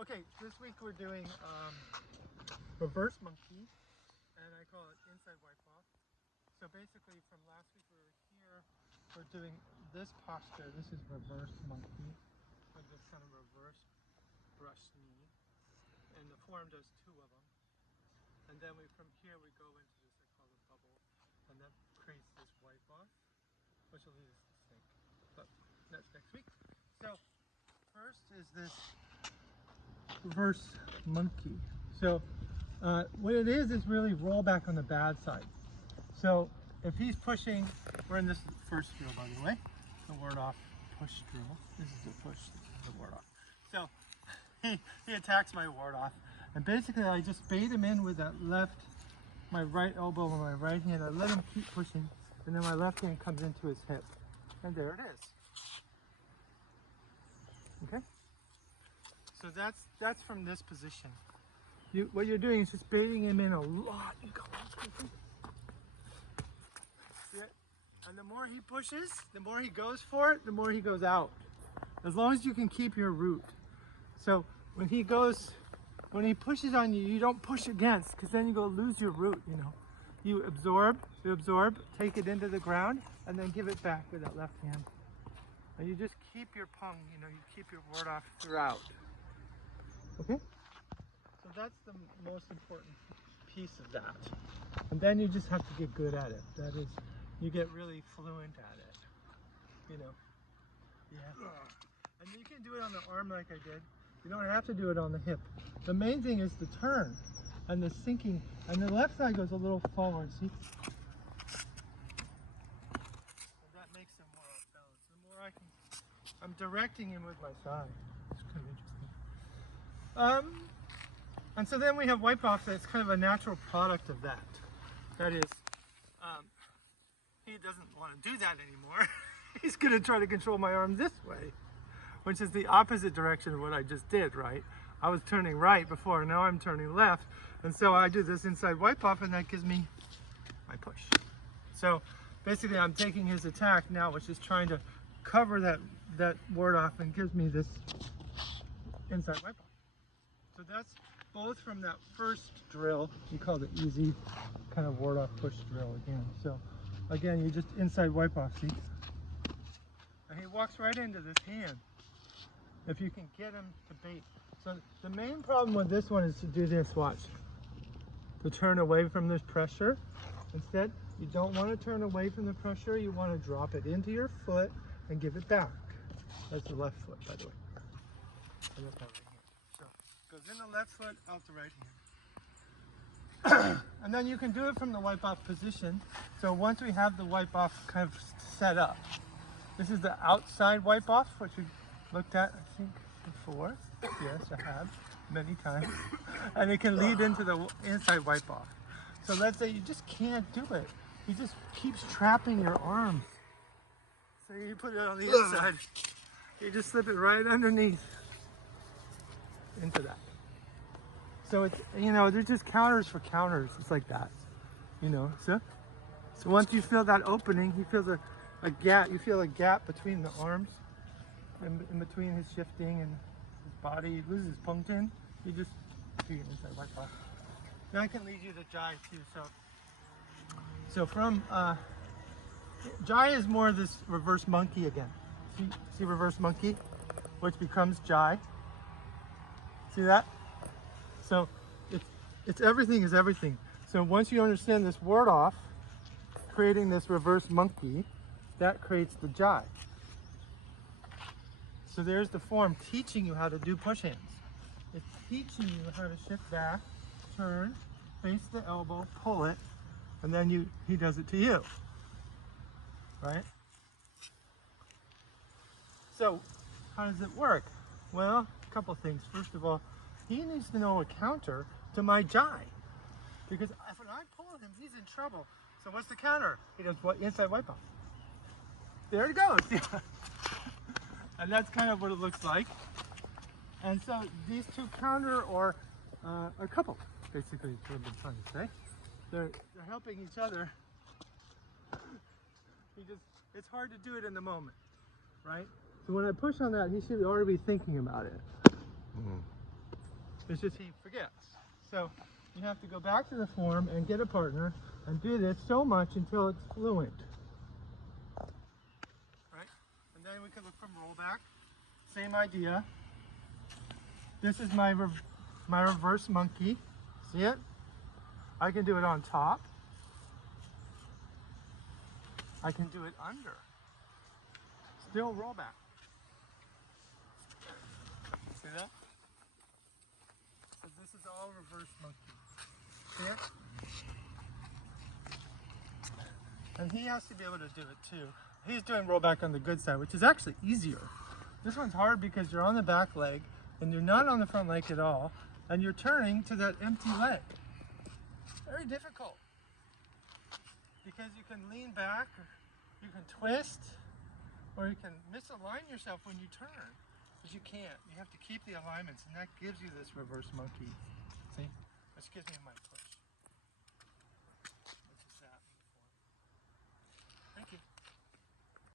Okay, this week we're doing reverse monkey, and I call it inside wipe off. So basically from last week we were here, we're doing this posture. This is reverse monkey. I just kind of reverse brush knee, and the form does two of them. And then from here we go into this, I call it bubble, and that creates this wipe off, which will lead us to snake. But that's next week. So first is this reverse monkey. So what it is really roll back on the bad side. So if he's pushing, we're in this first drill, by the way, the ward off push drill. This is the push, this is the ward off. So he attacks my ward off, and basically I just bait him in with that left, my right elbow and my right hand. I let him keep pushing, and then my left hand comes into his hip, and there it is. Okay. So that's from this position. What you're doing is just baiting him in a lot. And the more he pushes, the more he goes for it, the more he goes out. As long as you can keep your root. So when he pushes on you, you don't push against, because then you go lose your root, you know. You absorb, take it into the ground, and then give it back with that left hand. And you just keep your pung, you know, you keep your ward off throughout. Okay? So that's the most important piece of that. And then you just have to get good at it. That is, you get really fluent at it. You know? Yeah. And you can do it on the arm like I did. You don't have to do it on the hip. The main thing is the turn and the sinking. And the left side goes a little forward, see? And that makes him more off balance. The more I'm directing him with my side. It's kind of interesting. And so then we have wipe off that's kind of a natural product of that. That is, he doesn't want to do that anymore. He's going to try to control my arm this way, which is the opposite direction of what I just did, right? I was turning right before, now I'm turning left. And so I do this inside wipe off, and that gives me my push. So basically I'm taking his attack now, which is trying to cover that ward off, and gives me this inside wipe off. So that's both from that first drill, you call it easy kind of ward off push drill again. So again, you just inside wipe off, see? And he walks right into this hand, if you can get him to bait. So the main problem with this one is to do this, watch. To turn away from this pressure. Instead, you don't want to turn away from the pressure, you want to drop it into your foot and give it back. That's the left foot, by the way. And that's my right hand. So goes in the left foot, out the right hand. And then you can do it from the wipe off position. So once we have the wipe off kind of set up, this is the outside wipe off, which we looked at, I think, before. Yes, I have, many times. And it can lead into the inside wipe off. So let's say you just can't do it. He just keeps trapping your arms. So you put it on the inside. You just slip it right underneath into that. So it's, you know, they're just counters for counters. It's like that, you know. So once you feel that opening, he feels a gap. You feel a gap between the arms, and in between his shifting and his body. He loses punctin. You just do it inside wipe off. Now I can lead you to Jai too. So from Jai is more this reverse monkey again. See reverse monkey, which becomes Jai. See that? So it's everything is everything. So once you understand this ward off, creating this reverse monkey, that creates the Jai. So there's the form teaching you how to do push hands. It's teaching you how to shift back, turn, face the elbow, pull it, and then he does it to you. Right? So how does it work? Well, a couple things. First of all, he needs to know a counter to my Jai. Because when I pull him, he's in trouble. So what's the counter? He does what? Inside wipe off. There it goes. And that's kind of what it looks like. And so these two counter or a couple, basically, is what I've been trying to say. They're helping each other. It's hard to do it in the moment, right? So when I push on that, he should already be thinking about it. It's just he forgets. So you have to go back to the form and get a partner and do this so much until it's fluent. Right? And then we can look from rollback. Same idea. This is my reverse monkey. See it? I can do it on top. I can do it under. Still rollback. See that? So this is all reverse monkey. See it? And he has to be able to do it too. He's doing rollback on the good side, which is actually easier. This one's hard because you're on the back leg and you're not on the front leg at all, and you're turning to that empty leg. Very difficult. Because you can lean back, or you can twist, or you can misalign yourself when you turn. But you can't. You have to keep the alignments, and that gives you this reverse monkey. See? This gives me my push.